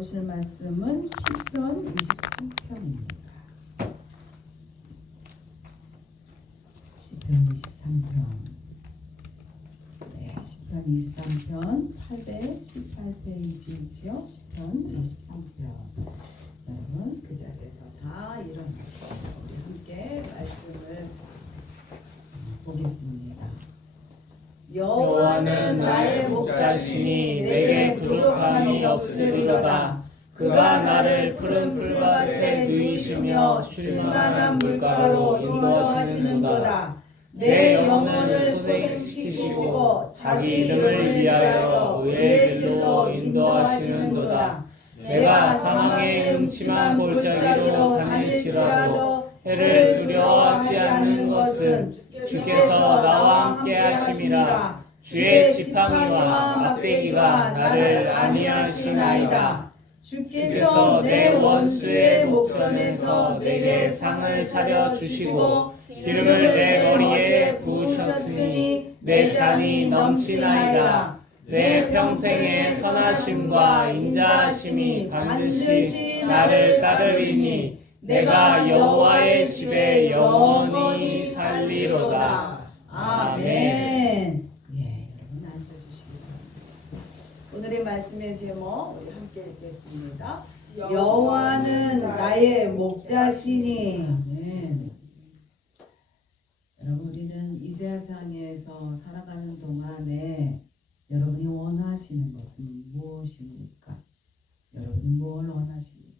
보실 말씀은 시편 23편입니다. 시편 23편. 네, 시편 23편 818페이지이지요. 시편 23편. 여러분 그 자리에서 다 일어나십시오. 우리 함께 말씀을 보겠습니다. 여호와는 나의 목자시니 내게 부족함이 없으리로다. 그가 나를 푸른 풀밭에 누이시며 쉴만한 물가로 인도하시는도다. 내 영혼을 소생시키시고 자기 이름을 위하여 의의 길로 인도하시는도다. 내가 사망의 음침한 골짜기로 다닐지라도 해를 두려워하지 않는 것은 주께서 나와 함께 하심이라. 주의 지팡이와 막대기가 나를 안위하시나이다. 주께서 내 원수의 목전에서 내게 상을 차려 주시고 기름을 내 머리에 부으셨으니 내 잔이 넘치나이다. 내 평생의 선하심과 인자하심이 반드시 나를 따르리니 내가 여호와의 집에 영원히 살리로다. 아멘. 예, 여러분 앉아주시기 바랍니다. 오늘의 말씀의 제목 우리 함께 읽겠습니다. 여호와는 나의 목자시니. 아멘. 여러분 우리는 이 세상에서 살아가는 동안에 여러분이 원하시는 것은 무엇입니까? 여러분 뭘 원하십니까?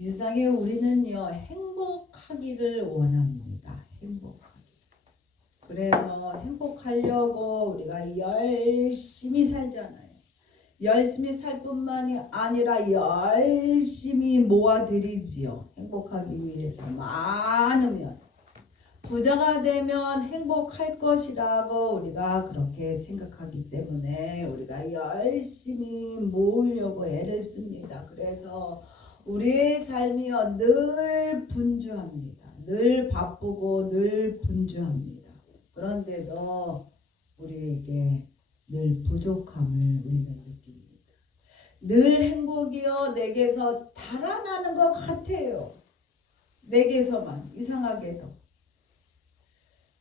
이 세상에 우리는요 행복하기를 원합니다. 행복하기. 그래서 행복하려고 우리가 열심히 살잖아요. 열심히 살 뿐만이 아니라 열심히 모아들이지요. 행복하기 위해서 많으면 부자가 되면 행복할 것이라고 우리가 그렇게 생각하기 때문에 우리가 열심히 모으려고 애를 씁니다. 그래서 우리의 삶이요 늘 분주합니다. 늘 바쁘고 늘 분주합니다. 그런데도 우리에게 늘 부족함을 우리는 느낍니다. 늘 행복이요 내게서 달아나는 것 같아요. 내게서만 이상하게도.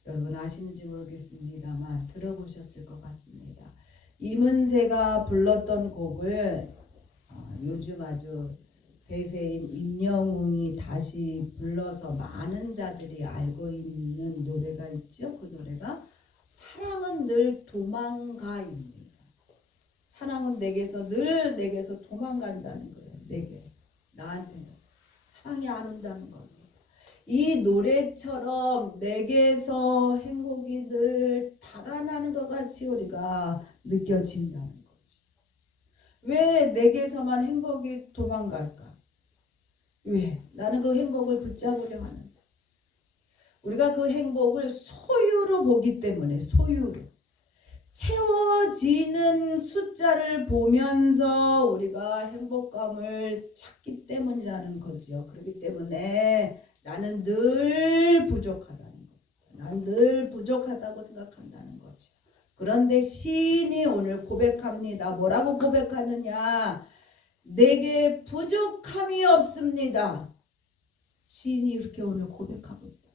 여러분 아시는지 모르겠습니다만 들어보셨을 것 같습니다. 이문세가 불렀던 곡을 요즘 아주 대세인 임영웅이 다시 불러서 많은 자들이 알고 있는 노래가 있죠. 그 노래가 사랑은 늘 도망가입니다. 사랑은 늘 내게서 도망간다는 거예요. 내게 나한테는 사랑이 안 온다는 겁니다. 이 노래처럼 내게서 행복이 늘 달아나는 것 같이 우리가 느껴진다는 거죠. 왜 내게서만 행복이 도망갈까? 왜? 나는 그 행복을 붙잡으려 하는데. 우리가 그 행복을 소유로 보기 때문에 소유로. 채워지는 숫자를 보면서 우리가 행복감을 찾기 때문이라는 거죠. 그렇기 때문에 나는 늘 부족하다는 겁니다. 나는 늘 부족하다고 생각한다는 거죠. 그런데 시인이 오늘 고백합니다. 뭐라고 고백하느냐? 내게 부족함이 없습니다. 시인이 이렇게 오늘 고백하고 있다.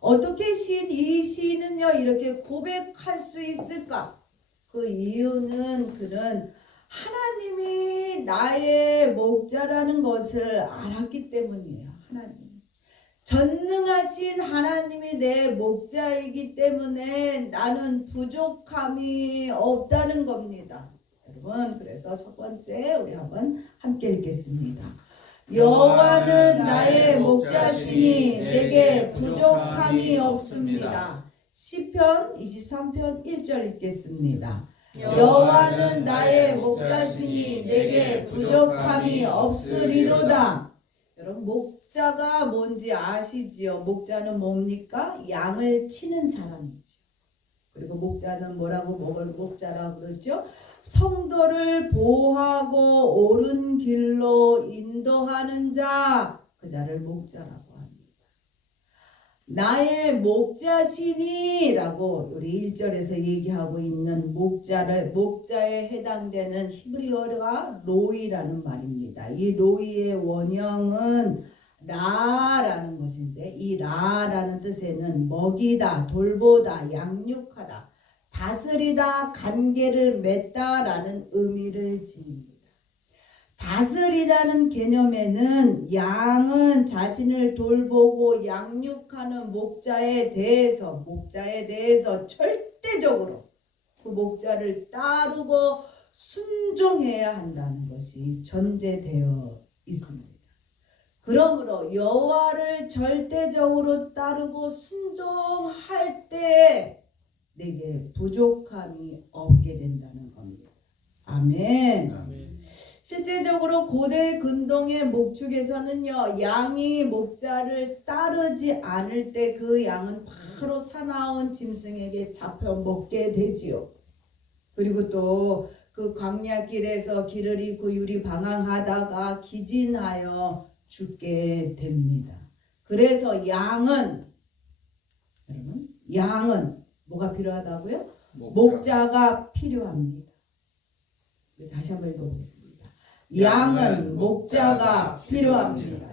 어떻게 이 시인은요 이렇게 고백할 수 있을까? 그 이유는 그는 하나님이 나의 목자라는 것을 알았기 때문이에요. 하나님. 전능하신 하나님이 내 목자이기 때문에 나는 부족함이 없다는 겁니다. 여러분 그래서 첫 번째 우리 한번 함께 읽겠습니다. 여호와는 나의 목자시니 내게 부족함이 없습니다. 시편 23편 1절 읽겠습니다. 여호와는 나의 목자시니 내게 부족함이 없으리로다. 여러분 목자가 뭔지 아시지요? 목자는 뭡니까? 양을 치는 사람이죠. 그리고 목자는 뭐라고 목자라고 그러죠? 성도를 보호하고 옳은 길로 인도하는 자, 그 자를 목자라고 합니다. 나의 목자시니라고 우리 1절에서 얘기하고 있는 목자에 해당되는 히브리어가 로이라는 말입니다. 이 로이의 원형은 라라는 것인데 이 라라는 뜻에는 먹이다, 돌보다, 양육하다, 다스리다, 관계를 맺다라는 의미를 지닙니다. 다스리다는 개념에는 양은 자신을 돌보고 양육하는 목자에 대해서 절대적으로 그 목자를 따르고 순종해야 한다는 것이 전제되어 있습니다. 그러므로 여호와를 절대적으로 따르고 순종할 때 내게 부족함이 없게 된다는 겁니다. 아멘. 아멘. 실제적으로 고대 근동의 목축에서는요, 양이 목자를 따르지 않을 때 그 양은 바로 사나운 짐승에게 잡혀 먹게 되지요. 그리고 또 그 광야길에서 길을 잃고 유리방황하다가 기진하여 죽게 됩니다. 그래서 양은 뭐가 필요하다고요? 목자가 필요합니다. 다시 한번 읽어보겠습니다. 양은 목자가 필요합니다.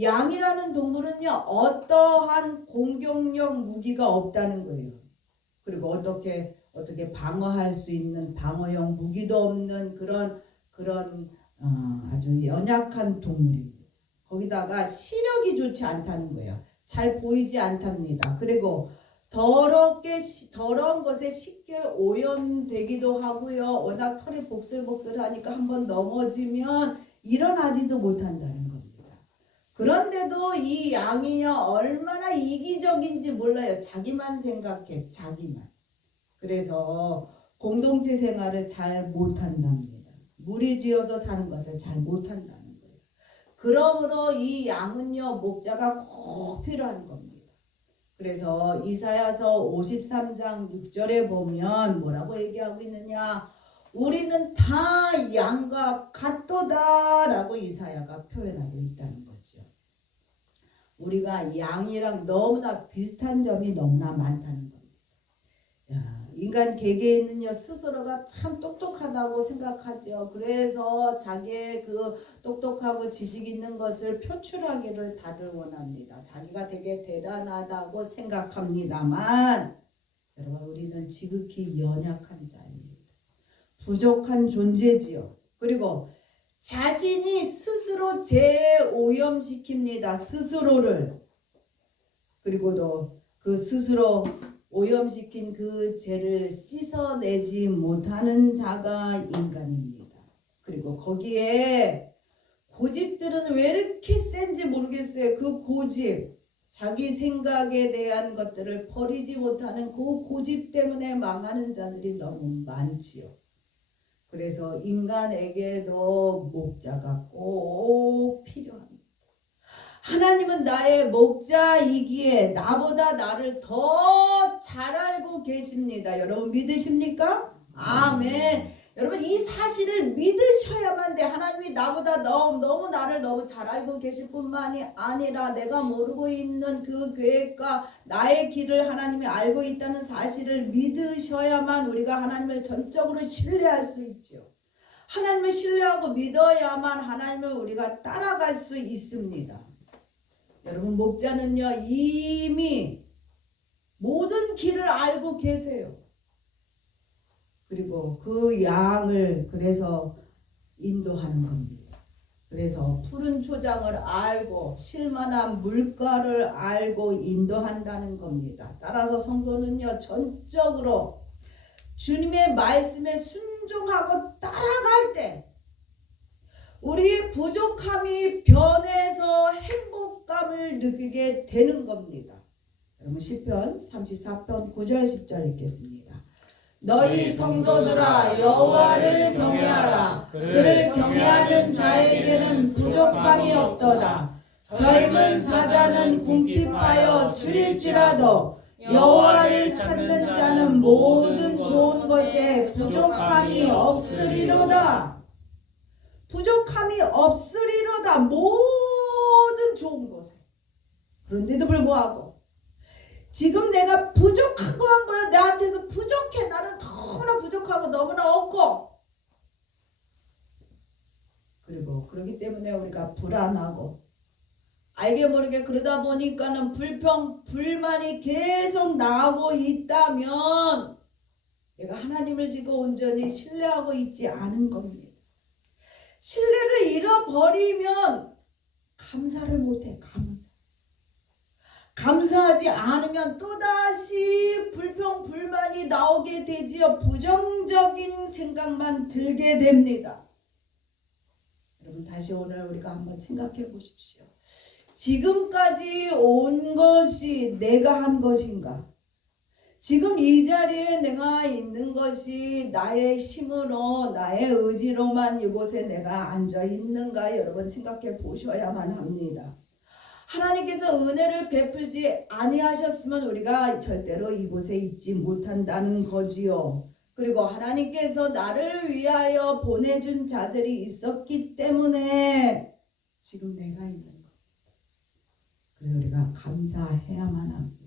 양이라는 동물은요, 어떠한 공격력 무기가 없다는 거예요. 그리고 어떻게 방어할 수 있는 방어용 무기도 없는 그런 아주 연약한 동물입니다. 거기다가 시력이 좋지 않다는 거예요. 잘 보이지 않답니다. 그리고 더러운 것에 쉽게 오염되기도 하고요. 워낙 털이 복슬복슬하니까 한번 넘어지면 일어나지도 못한다는 겁니다. 그런데도 이 양이요, 얼마나 이기적인지 몰라요. 자기만 생각해, 자기만. 그래서 공동체 생활을 잘 못한답니다. 무리지어서 사는 것을 잘 못한다는 거예요. 그러므로 이 양은요, 목자가 꼭 필요한 겁니다. 그래서 이사야서 53장 6절에 보면 뭐라고 얘기하고 있느냐? 우리는 다 양과 같도다 라고 이사야가 표현하고 있다는 거죠. 우리가 양이랑 너무나 비슷한 점이 너무나 많다는 겁니다. 인간 개개인은요, 스스로가 참 똑똑하다고 생각하죠. 그래서 자기의 그 똑똑하고 지식 있는 것을 표출하기를 다들 원합니다. 자기가 되게 대단하다고 생각합니다만, 여러분, 우리는 지극히 연약한 자입니다. 부족한 존재지요. 그리고 자신이 스스로 재오염시킵니다. 스스로를. 그리고도 그 스스로 오염시킨 그 죄를 씻어내지 못하는 자가 인간입니다. 그리고 거기에 고집들은 왜 이렇게 센지 모르겠어요. 그 고집, 자기 생각에 대한 것들을 버리지 못하는 그 고집 때문에 망하는 자들이 너무 많지요. 그래서 인간에게도 목자가 꼭 필요합니다. 하나님은 나의 목자이기에 나보다 나를 더 잘 알고 계십니다. 여러분 믿으십니까? 아멘. 여러분 이 사실을 믿으셔야만 돼. 하나님이 나보다 너무 나를 너무 잘 알고 계실 뿐만이 아니라 내가 모르고 있는 그 계획과 나의 길을 하나님이 알고 있다는 사실을 믿으셔야만 우리가 하나님을 전적으로 신뢰할 수 있죠. 하나님을 신뢰하고 믿어야만 하나님을 우리가 따라갈 수 있습니다. 여러분 목자는요, 이미 모든 길을 알고 계세요. 그리고 그 양을 그래서 인도하는 겁니다. 그래서 푸른 초장을 알고 쉴만한 물가를 알고 인도한다는 겁니다. 따라서 성도는요, 전적으로 주님의 말씀에 순종하고 따라갈 때 우리의 부족함이 변해서 행복감을 느끼게 되는 겁니다. 여러분 시편 34편 9절 10절 읽겠습니다. 너희 성도들아 여호와를 경외하라. 그를 경외하는 자에게는 부족함이 없도다. 젊은 사자는 궁핍하여 줄일지라도 여호와를 찾는 자는 모든 좋은 것에 부족함이 없으리로다. 부족함이 없으리로다. 모든 좋은 것에. 그런데도 불구하고 지금 내가 부족한 거 한 거야. 나한테서 부족해. 나는 너무나 부족하고 너무나 없고. 그리고 그렇기 때문에 우리가 불안하고 알게 모르게 그러다 보니까는 불평, 불만이 계속 나오고 있다면 내가 하나님을 지금 온전히 신뢰하고 있지 않은 겁니다. 신뢰를 잃어버리면 감사를 못해. 감사하지 않으면 또다시 불평, 불만이 나오게 되지요. 부정적인 생각만 들게 됩니다. 여러분 다시 오늘 우리가 한번 생각해 보십시오. 지금까지 온 것이 내가 한 것인가? 지금 이 자리에 내가 있는 것이 나의 힘으로 나의 의지로만 이곳에 내가 앉아 있는가? 여러분 생각해 보셔야만 합니다. 하나님께서 은혜를 베풀지 아니하셨으면 우리가 절대로 이곳에 있지 못한다는 거지요. 그리고 하나님께서 나를 위하여 보내준 자들이 있었기 때문에 지금 내가 있는 거. 그래서 우리가 감사해야만 합니다.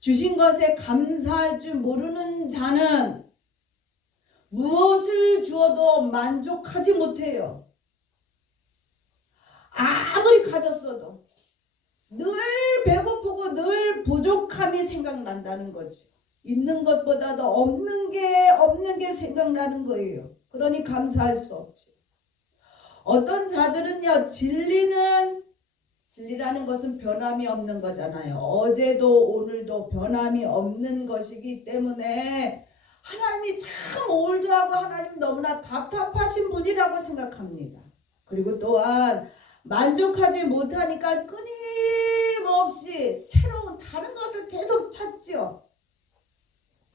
주신 것에 감사할 줄 모르는 자는 무엇을 주어도 만족하지 못해요. 아무리 가졌어도 늘 배고프고 늘 부족함이 생각난다는 거죠. 있는 것보다도 없는 게 생각나는 거예요. 그러니 감사할 수 없죠. 어떤 자들은요, 진리라는 것은 변함이 없는 거잖아요. 어제도 오늘도 변함이 없는 것이기 때문에 하나님이 참 올드하고 하나님 너무나 답답하신 분이라고 생각합니다. 그리고 또한 만족하지 못하니까 끊임없이 새로운 다른 것을 계속 찾죠.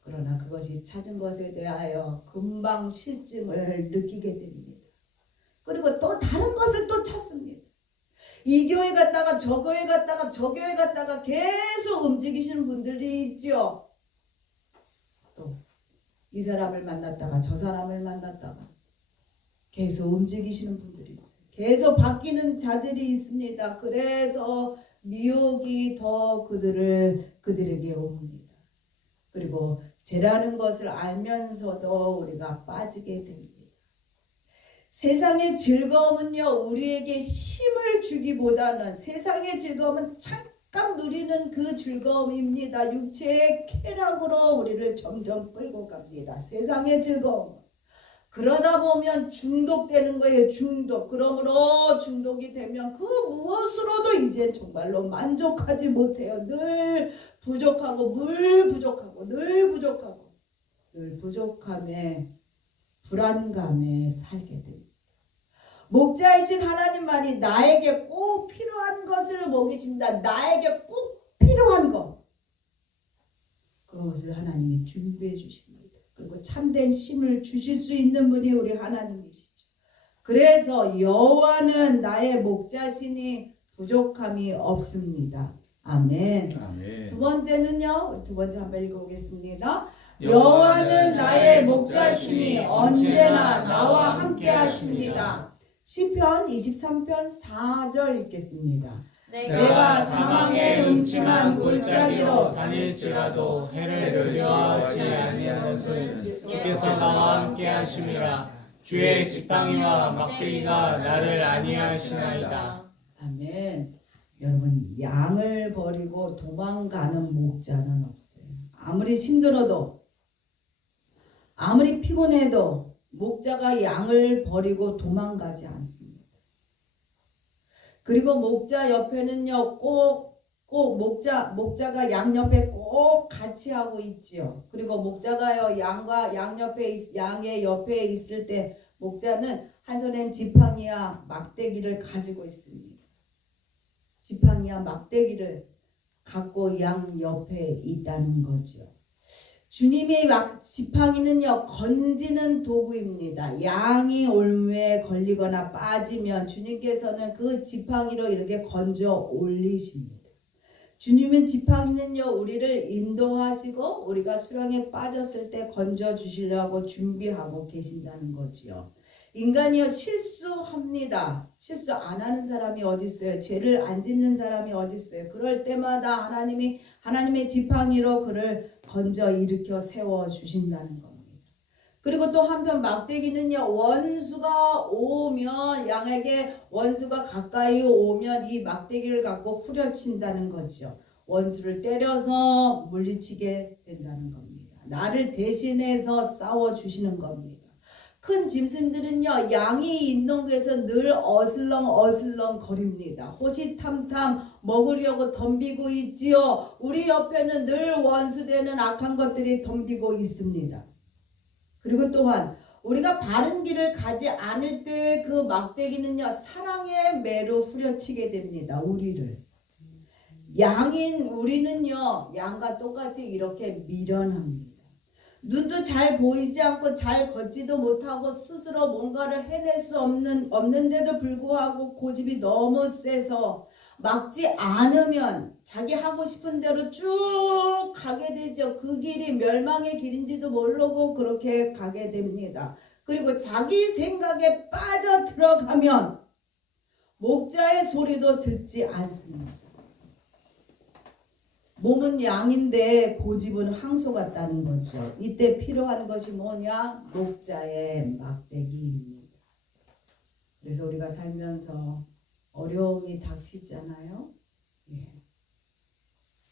그러나 그것이 찾은 것에 대하여 금방 실증을 느끼게 됩니다. 그리고 또 다른 것을 또 찾습니다. 이 교회 갔다가 저 교회 갔다가 저 교회 갔다가 계속 움직이시는 분들이 있죠. 또 이 사람을 만났다가 저 사람을 만났다가 계속 움직이시는 분들이 있어요. 계속 바뀌는 자들이 있습니다. 그래서 미혹이 더 그들에게 옵니다. 그리고 죄라는 것을 알면서도 우리가 빠지게 됩니다. 세상의 즐거움은요, 우리에게 힘을 주기보다는 세상의 즐거움은 잠깐 누리는 그 즐거움입니다. 육체의 쾌락으로 우리를 점점 끌고 갑니다. 세상의 즐거움. 그러다 보면 중독되는 거예요. 중독. 그러므로 중독이 되면 그 무엇으로도 이제 정말로 만족하지 못해요. 늘 부족하고 늘 부족함에 불안감에 살게 됩니다. 목자이신 하나님만이 나에게 꼭 필요한 것을 먹이신다. 나에게 꼭 필요한 것. 그것을 하나님이 준비해 주십니다. 그리고 참된 힘을 주실 수 있는 분이 우리 하나님이시죠. 그래서 여호와는 나의 목자시니 부족함이 없습니다. 아멘. 아멘. 두 번째는요. 두 번째 한번 읽어보겠습니다. 여호와는 나의 목자시니 언제나 나와 함께 하십니다. 시편 23편 4절 읽겠습니다. 내가 사망의 음침한 골짜기로 다닐지라도 해를 두려워하지 아니하는 것은 주께서 나와 함께 하심이라. 주의 지팡이와 막대기가 나를 안위하시나이다. 아멘. 여러분, 양을 버리고 도망가는 목자는 없어요. 아무리 힘들어도 아무리 피곤해도 목자가 양을 버리고 도망가지 않습니다. 그리고 목자 옆에는요, 꼭 목자가 양 옆에 꼭 같이 하고 있지요. 그리고 목자가요, 양의 옆에 있을 때 목자는 한 손엔 지팡이와 막대기를 가지고 있습니다. 지팡이와 막대기를 갖고 양 옆에 있다는 거죠. 주님의 지팡이는요, 건지는 도구입니다. 양이 올무에 걸리거나 빠지면 주님께서는 그 지팡이로 이렇게 건져 올리십니다. 주님은 지팡이는요, 우리를 인도하시고 우리가 수렁에 빠졌을 때 건져 주시려고 준비하고 계신다는 거지요. 인간이요 실수합니다. 실수 안 하는 사람이 어디 있어요? 죄를 안 짓는 사람이 어디 있어요? 그럴 때마다 하나님이 하나님의 지팡이로 그를 건져 일으켜 세워 주신다는 겁니다. 그리고 또 한편 막대기는요, 원수가 오면, 양에게 원수가 가까이 오면 이 막대기를 갖고 후려친다는 거죠. 원수를 때려서 물리치게 된다는 겁니다. 나를 대신해서 싸워주시는 겁니다. 큰 짐승들은요, 양이 있는 곳에서 늘 어슬렁 거립니다. 호시탐탐 먹으려고 덤비고 있지요. 우리 옆에는 늘 원수되는 악한 것들이 덤비고 있습니다. 그리고 또한 우리가 바른 길을 가지 않을 때 그 막대기는요, 사랑의 매로 후려치게 됩니다. 우리를. 양인 우리는요, 양과 똑같이 이렇게 미련합니다. 눈도 잘 보이지 않고 잘 걷지도 못하고 스스로 뭔가를 해낼 수 없는데도 불구하고 고집이 너무 세서 막지 않으면 자기 하고 싶은 대로 쭉 가게 되죠. 그 길이 멸망의 길인지도 모르고 그렇게 가게 됩니다. 그리고 자기 생각에 빠져 들어가면 목자의 소리도 듣지 않습니다. 몸은 양인데 고집은 황소 같다는 거죠. 이때 필요한 것이 뭐냐? 목자의 막대기입니다. 그래서 우리가 살면서 어려움이 닥치잖아요. 예.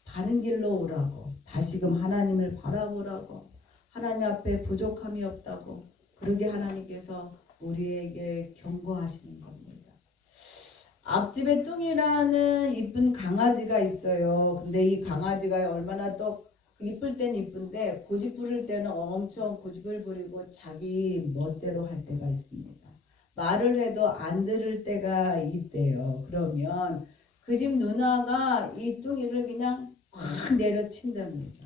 바른 길로 오라고, 다시금 하나님을 바라보라고, 하나님 앞에 부족함이 없다고, 그러게 하나님께서 우리에게 경고하시는 겁니다. 앞집에 뚱이라는 이쁜 강아지가 있어요. 근데 이 강아지가 얼마나 또 이쁠 땐 이쁜데 고집 부릴 때는 엄청 고집을 부리고 자기 멋대로 할 때가 있습니다. 말을 해도 안 들을 때가 있대요. 그러면 그 집 누나가 이 뚱이를 그냥 확 내려친답니다.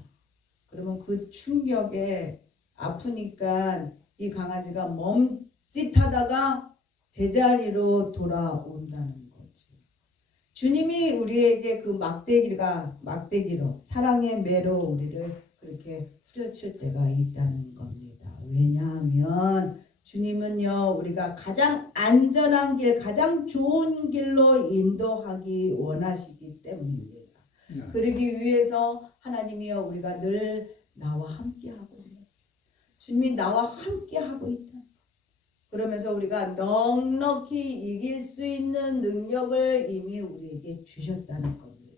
그러면 그 충격에 아프니까 이 강아지가 멈칫하다가 제자리로 돌아온다는 거죠. 주님이 우리에게 그 막대기로 사랑의 매로 우리를 그렇게 후려칠 때가 있다는 겁니다. 왜냐하면 주님은요, 우리가 가장 안전한 길, 가장 좋은 길로 인도하기 원하시기 때문입니다. 그러기 위해서 하나님이여 우리가 늘 나와 함께 하고 있는, 주님이 나와 함께 하고 있다. 그러면서 우리가 넉넉히 이길 수 있는 능력을 이미 우리에게 주셨다는 겁니다.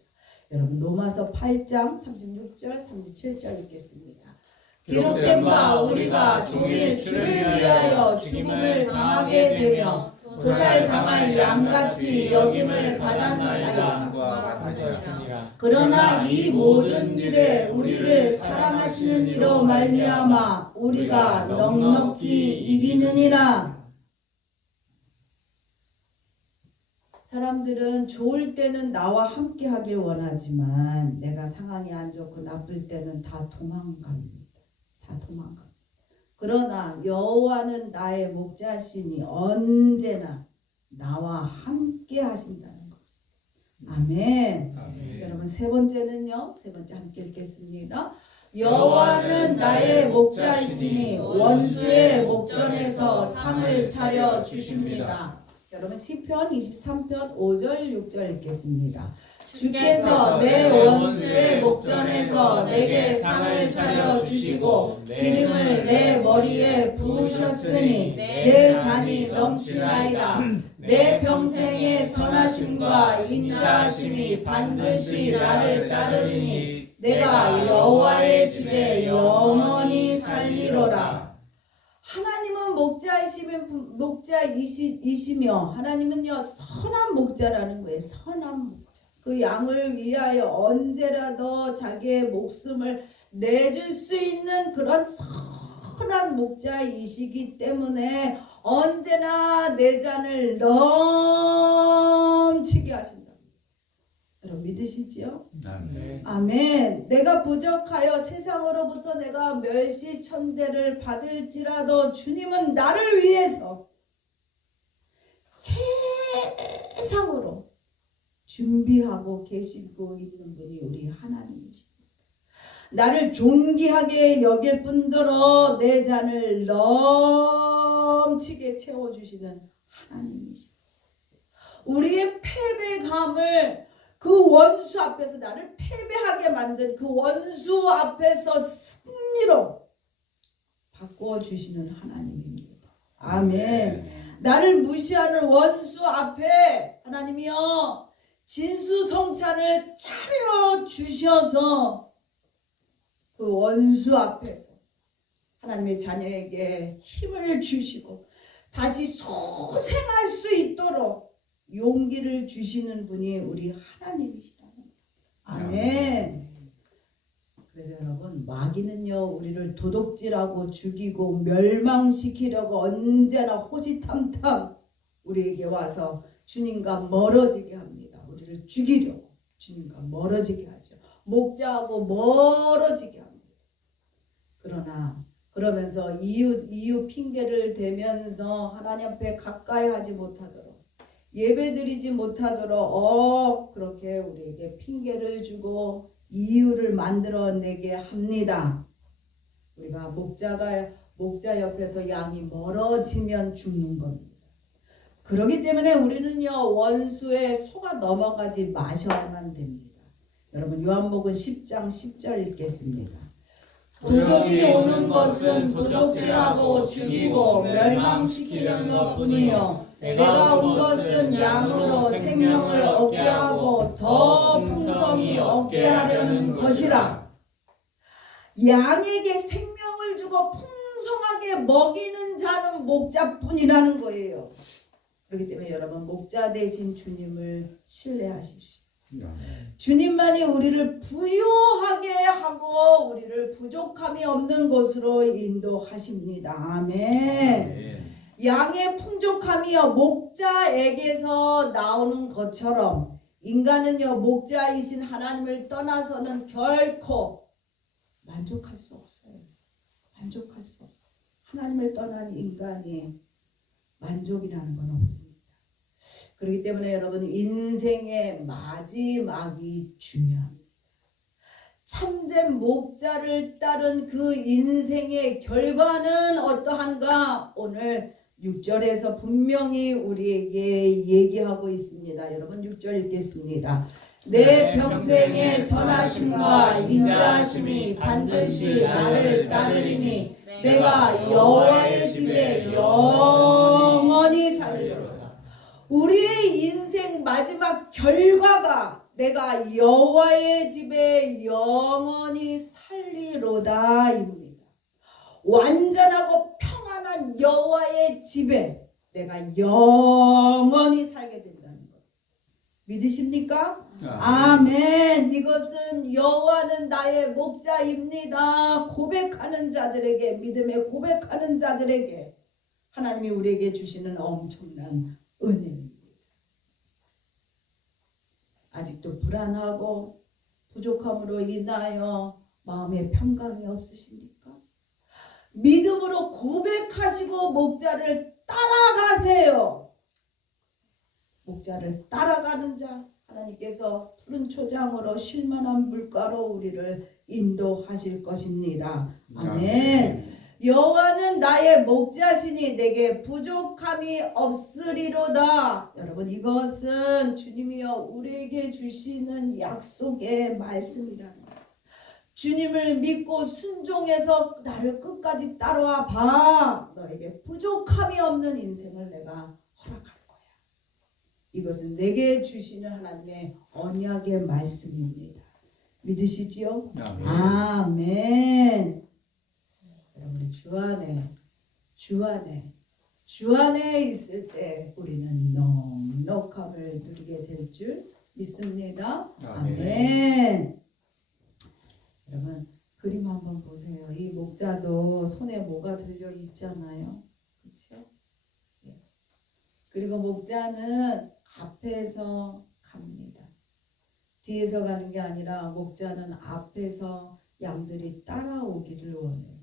여러분 로마서 8장 36절 37절 읽겠습니다. 기록된 바 우리가 종일 주를 위하여 죽음을 당하게 되며 도살당할 양같이 여김을 받았나이다. 그러나 이 모든 일에 우리를 사랑하시는 이로 말미암아 우리가 넉넉히 이기느니라. 사람들은 좋을 때는 나와 함께 하길 원하지만 내가 상황이 안 좋고 나쁠 때는 다 도망갑니다. 그러나 여호와는 나의 목자시니 언제나 나와 함께 하신다는 것. 아멘. 여러분 세 번째는요. 세 번째 함께 읽겠습니다. 여호와는 나의 목자이시니 원수의 목전에서 상을 차려 주십니다. 여러분 시편 23편 5절 6절 읽겠습니다. 주께서 내 원수의 목전에서 내게 상을 차려 주시고 기름을 내 머리에 부으셨으니 내 잔이 넘치나이다. 내 평생의 선하심과 인자하심이 반드시 나를 따르리니 내가 여호와의 집에 영원히 살리로라. 하나님은 목자이시며 하나님은요 선한 목자라는 거예요. 선한 목자. 그 양을 위하여 언제라도 자기의 목숨을 내줄 수 있는 그런 선한 목자이시기 때문에 언제나 내 잔을 넘치게 하신다. 여러분 믿으시지요? 아멘. 아멘. 내가 부족하여 세상으로부터 내가 멸시천대를 받을지라도 주님은 나를 위해서 최상으로 준비하고 계시고 있는 분이 우리 하나님이십니다. 나를 존귀하게 여길 뿐더러 내 잔을 넘치게 채워주시는 하나님이십니다. 우리의 패배감을 그 원수 앞에서 나를 패배하게 만든 그 원수 앞에서 승리로 바꾸어 주시는 하나님입니다. 아멘. 나를 무시하는 원수 앞에 하나님이여 진수성찬을 차려 주셔서 그 원수 앞에서 하나님의 자녀에게 힘을 주시고 다시 소생할 수 있도록 용기를 주시는 분이 우리 하나님이시라는 거예요. 아멘. 그래서 여러분 마귀는요 우리를 도둑질하고 죽이고 멸망시키려고 언제나 호시탐탐 우리에게 와서 주님과 멀어지게 합니다. 우리를 죽이려고 주님과 멀어지게 하죠. 목자하고 멀어지게 합니다. 그러나 그러면서 이유 핑계를 대면서 하나님 앞에 가까이 하지 못하도록 예배드리지 못하도록 그렇게 우리에게 핑계를 주고 이유를 만들어내게 합니다. 우리가 목자 옆에서 양이 멀어지면 죽는 겁니다. 그렇기 때문에 우리는요 원수의 속아 넘어가지 마셔야만 됩니다. 여러분 요한복음 10장 10절 읽겠습니다. 도적이 오는 것은 도적질하고 죽이고 멸망시키려는 것뿐이요 내가 온 것은 양으로 생명을 얻게 하고 더 풍성히 얻게 하려는 것이라. 양에게 생명을 주고 풍성하게 먹이는 자는 목자뿐이라는 거예요. 그렇기 때문에 여러분 목자 대신 주님을 신뢰하십시오. 주님만이 우리를 부유하게 하고 우리를 부족함이 없는 곳으로 인도하십니다. 아멘. 양의 풍족함이요 목자에게서 나오는 것처럼 인간은요 목자이신 하나님을 떠나서는 결코 만족할 수 없어요. 만족할 수 없어요. 하나님을 떠난 인간이 만족이라는 건 없습니다. 그렇기 때문에 여러분 인생의 마지막이 중요합니다. 참된 목자를 따른 그 인생의 결과는 어떠한가? 오늘 6절에서 분명히 우리에게 얘기하고 있습니다. 여러분 6절 읽겠습니다. 내 평생의 선하심과 인자하심이 반드시 나를 따르리니 내가 여호와의 집에 영원히 살리로다. 우리의 인생 마지막 결과가 내가 여호와의 집에 영원히 살리로다 입니다. 완전하고 평안한 여호와의 집에 내가 영원히 살게 된다는 것 믿으십니까? 아멘. 이것은 여호와는 나의 목자입니다 고백하는 자들에게 믿음에 고백하는 자들에게 하나님이 우리에게 주시는 엄청난 은혜입니다. 아직도 불안하고 부족함으로 인하여 마음에 평강이 없으십니까? 믿음으로 고백하시고 목자를 따라가세요. 목자를 따라가는 자 하나님께서 푸른 초장으로 쉴만한 물가로 우리를 인도하실 것입니다. 아멘. 여호와는 나의 목자시니 내게 부족함이 없으리로다. 여러분 이것은 주님이여 우리에게 주시는 약속의 말씀이라는 거예요. 주님을 믿고 순종해서 나를 끝까지 따라와 봐. 너에게 부족함이 없는 인생을 내가 허락할 거야. 이것은 내게 주시는 하나님의 언약의 말씀입니다. 믿으시지요? 아멘. 우리 주 안에 있을 때 우리는 넉넉함을 누리게 될 줄 믿습니다. 아멘. 여러분 그림 한번 보세요. 이 목자도 손에 뭐가 들려 있잖아요. 그렇죠? 예. 그리고 목자는 앞에서 갑니다. 뒤에서 가는 게 아니라 목자는 앞에서 양들이 따라오기를 원해요.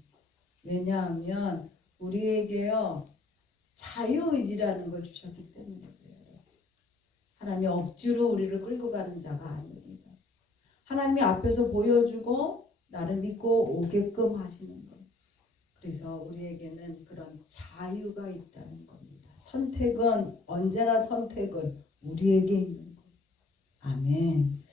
왜냐하면 우리에게요 자유의지라는 걸 주셨기 때문에 그래요. 하나님이 억지로 우리를 끌고 가는 자가 아닙니다. 하나님이 앞에서 보여주고 나를 믿고 오게끔 하시는 거예요. 그래서 우리에게는 그런 자유가 있다는 겁니다. 선택은 언제나 선택은 우리에게 있는 거예요. 아멘.